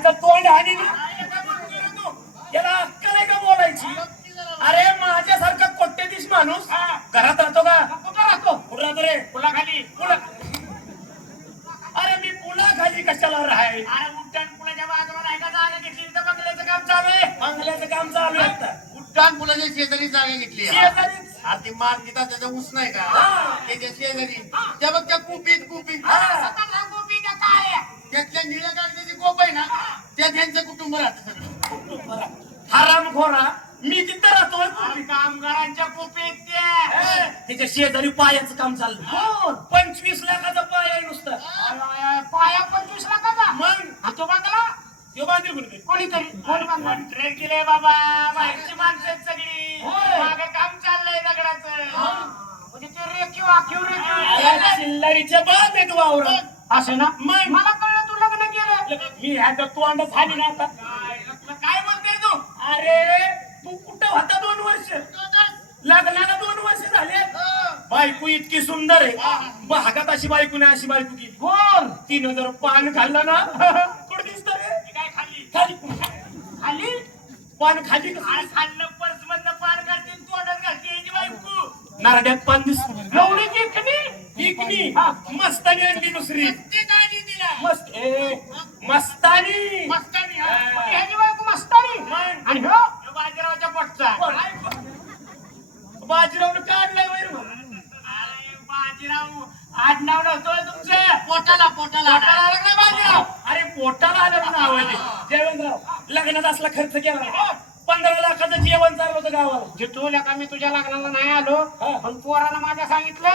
ह्याचं तोंड आणि याला अक्कल आहे का बोलायची? अरे माझ्यासारखा कोट्यधीश माणूस घरात राहतो का? कुठं राहतो? कुठं राहतो रे? पुलाखाली. अरे मी पुलाखाली कशाला राहाय? अरे उड्डाण पुलाच्या बाजूला नाही का जागा घेतली तर बंगल्याचं काम चालू आहे. बंगल्याचं काम चालू आहे आता. उड्डाण पुलाच्या शेजारी जागा घेतली शेजारीच. ती मार्केटात त्याचा ऊस नाही का त्याच्या शेजारी त्या बघ त्या कुपीत त्यातल्या निळ्या कागदाची कोप आहे ना त्या त्यांचं कुटुंब राहतं सगळं. हरामखोरा मी तिथं राहतोय. कामगारांच्या कोपीत त्याच्या शेजारी पायाचं काम चाललं. 25 लाखाचा पाय आहे नुसतं. पाया 25 लाखाचा मग तो बांधला तो बांधील कोणीतरी. कोण कॉन्ट्रॅक्ट दिले बाबा बाहेरची माणसं आहेत सगळी मागे काम चाललंय दगडाचं म्हणजे ते रेखीव आखीव चिल्लरीच्या बाद आहेत वावर असं ना मग मला कळलं तू लग्न केलं मी ह्याचा तोंड झाली ना आता. काय बोलते तू अरे तू कुठं होता 2 वर्ष? लग्नाला 2 वर्ष झाले. बायको इतकी सुंदर आहे. महागात अशी बायको नाही अशी बायको की कोण 3000 पान खाल्लं ना कुठं दिसत रे? काय खाल्ली खाली खाल्ली पान खाली खाल्लं पर्स मधनं पान घालते तोंडात घालते याची बायको नारड्यात पान दिसत. एवढी इकनी मस्तानी आणली दुसरी. गाडी दिला मस्तानी मस्तानी ह्याची बायको मस्तानी आणि हो बाजीरावच्या पोटचा बाजीरावनं काढलाय वैर. बाजीराव आडनाव नव्हतं तुमचं पोटाला बाजीराव. अरे पोटाला आलं नाव आहे ते. जयवंतराव लग्नात असला खर्च केला. 15 लाखाचं जेवण चाललं होतं गावाला. जितू का मी तुझ्या लग्नाला नाही आलो पण पोरानं माझ्या सांगितलं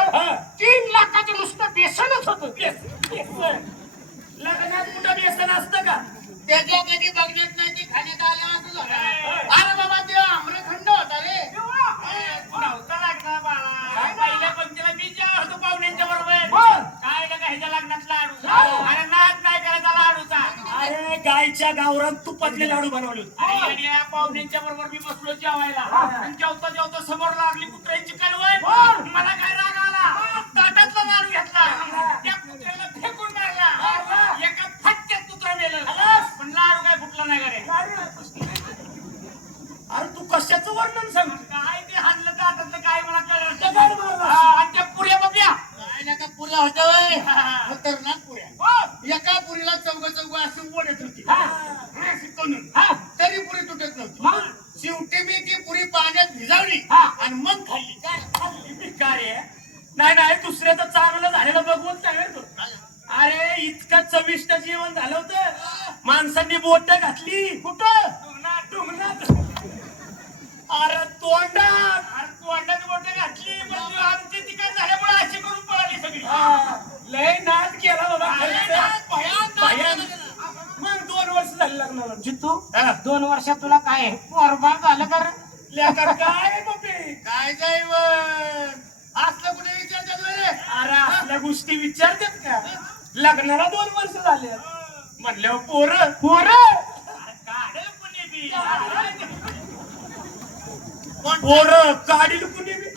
3 लाखाचं नुसतं बेसनच होतं. लग्नात कुठं व्यसन असतं का? त्याच्या कधी बघण्यात नाही ते खाण्यात आलं असं झालं. अरे बाबा ते आम्रखंड होता रे नव्हता लागणार बाळा पहिल्या पंक्तीला मी जेव्हा होतो पाहुण्यांच्या बरोबर काय ना ह्याच्या लग्नात लाडू अरे नाच नाही करायचा लाडूचा. अरे गायच्या गावरात तुपातले लाडू बनवले होते. पाहुण्यांच्या बरोबर मी बसलो जेवायला आणि जेवता समोर लागली कुत्र्यांची कळवळ. मला काय राग आला ताटातला लाडू घेतला त्या कुत्र्याला फेकून मारला. एका फटक्यात कुत्रा मेलं पण लाडू काय फुटला नाही का रे? अरे तू कशाचं वर्णन सांग? काय ते हाणलं ताटातलं काय मला कळलं. दगड मारला. आणि त्या पुऱ्या बघ्या काय नका पुऱ्या होत्या खतरनाक पुऱ्या. एका पुरीला चौघ अशी ओढत होती तरी पुरी तुटत नव्हती. शेवटी मी ती पुरी पाण्यात भिजवली आणि मग खाल्ली. काय नाही दुसऱ्याचं चांगलं झालेलं बघवत सांगेल. अरे इतकं चविष्ट जेवण झालं होतं. माणसांनी बोट घातली कुठं टुंगणात. अरे तोंडात बोट घातली पण आमची तिकड झाल्यामुळे अशी करून पळाली सगळी. लय नाच केला बाबा. मग 2 वर्ष झाले लग्नाला. जितू 2 वर्षात तुला काय पोरबाळ झालं का लेकर काय बापे काय जाईवर असलं कुठे विचारतात रे? अरे असल्या गोष्टी विचारतात का? लग्नाला 2 वर्ष झाले म्हणल्यावर पोरं काढेल कुणी बी काढील कुणी बी.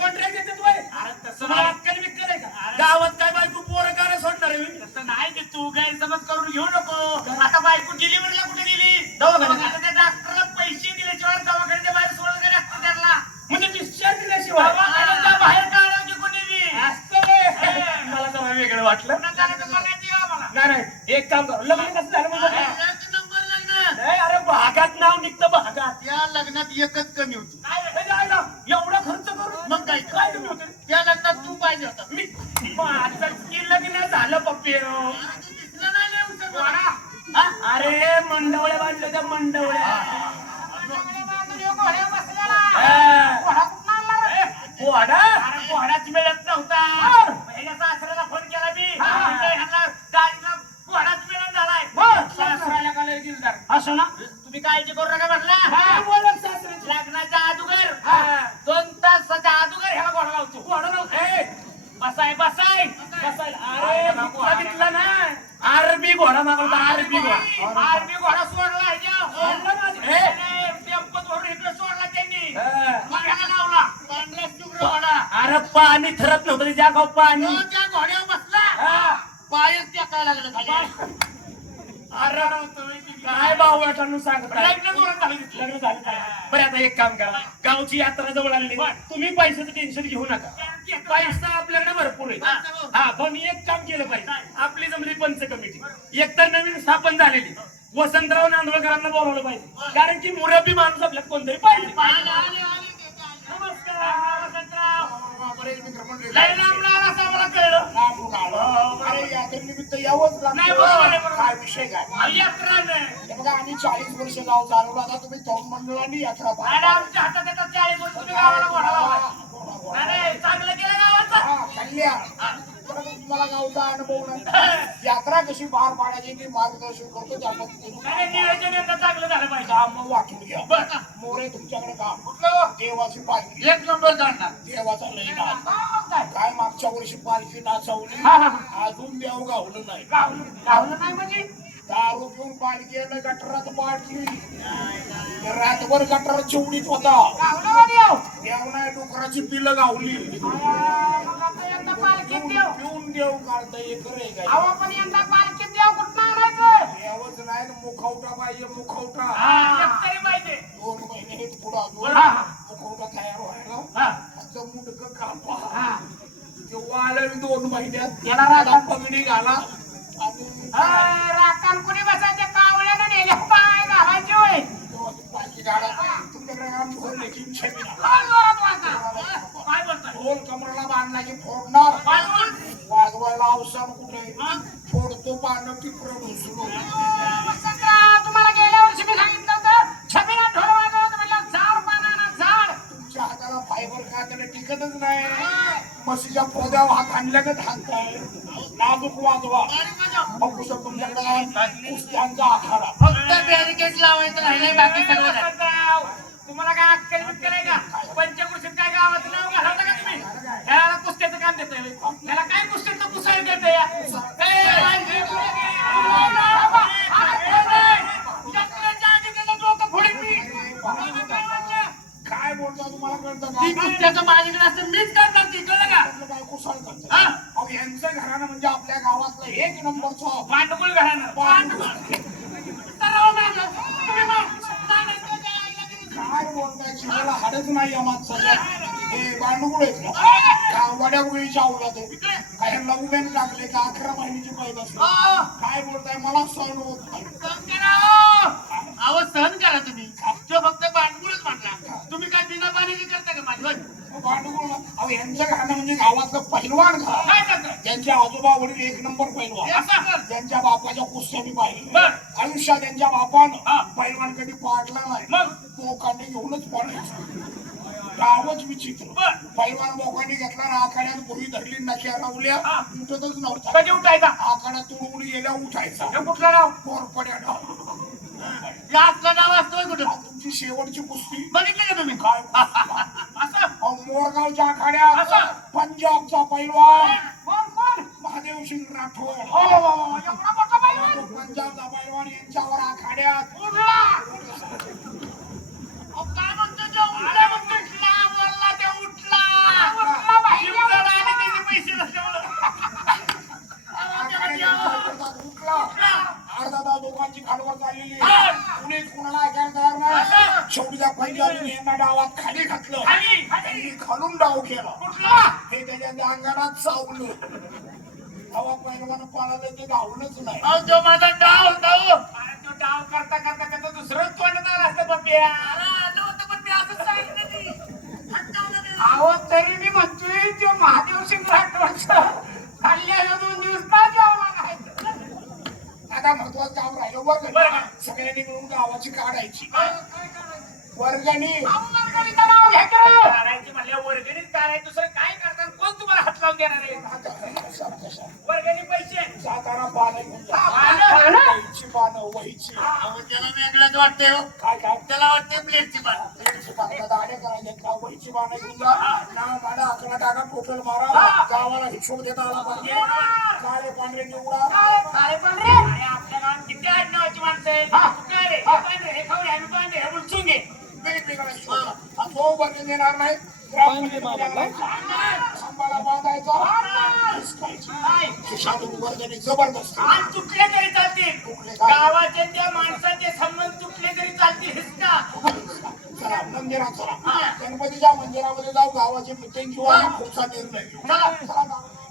कॉन्ट्रॅक्ट देतात बाई. तसं मला अक्कल बिक्कल आहे का? गावात काय बायको पोरं काय सोडणार आहे? तसं नाही की तू गैरसमज करून घेऊ नको. आता बायको डिलिव्हरीला कुठे गेली दवाखान्यात. त्या डॉक्टरला पैसे दिल्याशिवाय दवाखान्याच्या बाहेर सोडलं तरी असतं त्यांना. म्हणजे डिस्चार्ज दिल्याशिवाय दवाखान्याच्या बाहेर काढा की कोणी बी असतं बे. मला जरा वेगळं वाटलं. नाही एक काम कर. लग्न कसं झालं मग? नंबर लग्न नाही अरे भागात नाव निघतं भागात. त्या लग्नात एकच कमी होती. एवढा खर्च करून मग काय काय कमी होतं? त्या लग्नात तू पाहिजे होता. मी माझं की लग्न झालं पप्पी. तू दिसला नाही लय उचल. अरे मंडवळ्या बांधल्या त्या मंडवळ्या. घोडाच मिळत नव्हता. ह्याच्या सासऱ्याला फोन केला मी ह्यांना गाडीला घोडाच मिळत झालाय. सासऱ्याला का लय दिलदार. असं ना तुम्ही काळजी करू नका म्हटलं. लग्नाच्या अगोदर 2 तासाच्या अगोदर ह्याला घोडा लावतो. घोडा नव्हतं. बसाय अरे बघितलं ना आरबी घोडा मागवता. आरबी घोडा सोडला ह्याच्या टेम्पोत भरून इकडे सोडला त्यांनी. मग ह्याला लावला पांढरा शुभ्र घोडा. अरे पाणी ठरत नव्हतं त्या गाव पाणी. तो त्या घोड्यावर बसला पायच टाकायला लागलं खाली. अरे काय भाऊ वाटांनो सांगत आहे? लग्न जोरात झालं तिथलं. लग्न झालं का? बरं आता एक काम करा, गावची यात्रा जवळ आलेली, तुम्ही पैशाचं टेन्शन घेऊ नका. पैसा आपल्याकडे भरपूर आहे. हा पण मी एक काम केलं पाहिजे. आपली जमली पंच कमिटी एकतर नवीन स्थापन झालेली, वसंतराव नांदोळकरांना बोलवलं पाहिजे, कारण की मुरब्बी माणूस आपल्यात कोणतरी पाहिजे. नमस्कार वसंतराव. लय लांब आला असं मला कळलं. अरे यात्रेनिमित्त यावंच नाही, बरोबर आहे, लागतं. बरोबर. काय विषय काय? यात्रा नाही. हे बघा आम्ही 40 वर्ष गाव चालवलं, आता तुम्ही तरुण मंडळांनी यात्रा आणि पाहा. आमच्या हातात येतात 40 वर्ष तुम्ही गावाला घोडाला. अरे चांगलं केलं गावाचं. हा, कल्याण. तर तुम्हाला गावचा अनुभव नाही. यात्रा कशी पार पाडायची ते मार्गदर्शन करतो त्या पद्धतीने. नाही, नियोजन यंदा चांगलं झालं पाहिजे. काम मग वाटून घ्या. बरं का? मोरे तुमच्याकडे काम कुठलं? देवाची पालखी. एक नंबर जाणणार. देवाचा लई नाच. काय मागच्या वर्षी पालखी नाचवली, हा, हा. अजून देव गावलं नाही. गावलं नाही म्हणजे दारू पिऊन पालखीला गटरात पाडली, रातभर गटर चिवडीत होता. गावलं का देव? देव नाही डुकराची पिलं गावली. मग आता यंदा पालखीत देव. पिऊन देव काढता एक रे काय. अहो पण यंदा पालखीत देव कुठं आणायचं? देवच नाही ना, मुखवटा पाहिजे मुखवटा. एक तरी पाहिजे. 2 महिने हे पुढं अजून हा. मुखवटा तयार व्हायला. हा. त्याचं मुंडकं कापा. हा. ते वाळलं 2 महिन्यात. याला त्याला पगडी घाला आणि राखण कुणी बसायचं कावळ्यानं नेल्या पाय घालायची होय. पालखी गाडा. तुमच्याकडे काम भरले की छबिना. काय जोरात वाजता? काय बोलताय? ढोल कमराला बांधला की फोडणार. काय बोल? वाजवायला अवसान कुठे फोडतो पानं टिपरं घुसलो. वसंतराव, तुम्हाला गेल्या वर्षी मी सांगितलं होतं छबिना ढोल वाजवत म्हणलं झाड पानानं झाड. तुमच्या हाताला फायबर का त्याला टिकतच नाही. म्हशीच्या पोद्यावर हात आणल्यागत हाणताय. नाजूक वाजवा. बघू शकतो तुमच्याकडे कुस्त्यांचा आखाडा. फक्त बॅरिकेड लावायचं राहिले, बाकी सगळं वसंतराव, तुम्हाला काय अक्कल बिक्कल आहे का? पंचकृषीत काय गावाचं नाव घालवता का तुम्ही? ह्याला कुस्त्याचं काम देतोय. ह्याला काय कुस्त्याचं कुसळ देतोय या? यात्रेच्या आधी त्याचं डोकं फोडीन मी. काय बोलता तुम्हाला कळतं ती का? कुस्त्याचं माझ्याकडे असतं मीच करणार ती, कळलं का? आपलं काय कुसळ करतं. हा? अहो यांचं घराणं म्हणजे आपल्या गावातलं 1 नंबरचं भांडकुळ घराणं. काय बोलताय? जीवाला हाडच नाही या माणसाच्या. हे बांडुकुळ आहेत का? गाववाड्या मुलीच्या आवलात आहे. काय ह्यांना उमेन टाकले का? 11 महिन्याची पहिलं असलं. काय बोलताय? मला सहन होत नाही. अहो सहन करा तुम्ही. तो फक्त भांडकुळच म्हटला. तुम्ही काय बिना पाण्याची करता का माझी? बांडुकुळ अहो यांचं घराणं म्हणजे गावातलं पहिलवान घराणं. काय करताय? त्यांच्या आजोबा वडील 1 नंबर पैलवान. असं? त्यांच्या बापाच्या कुस्त्या मी पाहिल्या. बर. आयुष्यात त्यांच्या बापानं पैलवान कधी पाडला नाही. मग? मोकांनी घेऊनच पडायचं. गावच विचित्र. बर. पैलवान मोकांनी घेतला ना, आखाड्यात भुई धरली, नख्या रावल्या, उठतच नव्हता. कधी उठायचा? आखाड्यात तुडवून गेल्या उठायचा. हे कुठलं नाव? कोरपड्या डाव. लास्टला नाव असतोय कुठं? तुमची शेवटची कुस्ती बघितली का तुम्ही? काय? असं? अहो, मोरगावच्या आखाड्यात असं? पंजाबचा पैलवान कोण कोण? महादेव सिंग राठोड. एवढा मोठा पैलवान? पंजाबचा पैलवान यांच्यावर आखाड्यात उठला. अहो, काय म्हणतो तो? उठला म्हणतो. उठला बोलला तो, उठला. उठला बाहेर. जीवदान आले त्याचे पैसे नसल्यामुळं. उठला. अर्धा तास दोघांची खालवर चाललेली. कुणी कुणाला ऐकायला तयार नाही. शेवटी त्या पंजाबीने यांना डावात खाली घातलं. खाली. त्यांनी खालून डाव केला. उठला. हे त्याच्या अंगारात चावलं. हवा पैलवान पाळालं ते धावलंच नाही. अहो, तो माझा डाव होता हो. अरे तो डाव करता करता त्याचं दुसरं तोंडात आलं असतं पप्प्या. आलं होतं पण मी असंच सांगितलं नाही. हटकावलं नाही. अहो तरी मी म्हणतोय तो महादेव सिंग राठोडचं खाल्ल्या 2 दिवस का जेवला नाही? आता महत्वाचं काम राहिलं वर्गणी. सगळ्यांनी मिळून गावाची काढायची वर्गणी. वर्गणीचं नाव घ्या की राव. काढायची म्हणल्या वर्गणीत काढायचं, दुसरं काय करतात? कोण तुम्हाला हात लावून देणार आहे? वर्गणी पैसे. सातारा पानं घेऊन जा. पानं? वहीची पानं वहीची. त्याला वेगळंच वाटतंय हो. काय काय त्याला वाटतंय प्लेटची पानं. वहीची पानं दाढे करायचे का? वहीची पानं घेऊन जा. नाव माडा, आकडा टाका, टोटल मारा. गावाला हिशोब देता आला पाहिजे. काळे पांढरे निवडा. काय पण रे? अरे आपल्या गावात किती आडनावाची माणसं आहेत. काय रे? हे पांढरे, हे खाऊ, हे पांढरे, हे बुलचून घे. वेगवेगळा हिशोब. आणि तो वर्ग देणार नाही. ग्रामपंचायतीला सांभाळा बांधायचा. हिसकायची. सुशांत वर्धनी जबरदस्त आणि तुटले तरी चालतील तुटले काय? गावाचे त्या माणसाचे संबंध तुटले तरी चालतील हेच का चला मंदिरात चला गणपतीच्या मंदिरामध्ये जाऊ गावाची मिटिंग किंवा पुढचा निर्णय घेऊ चला. चला जाऊ.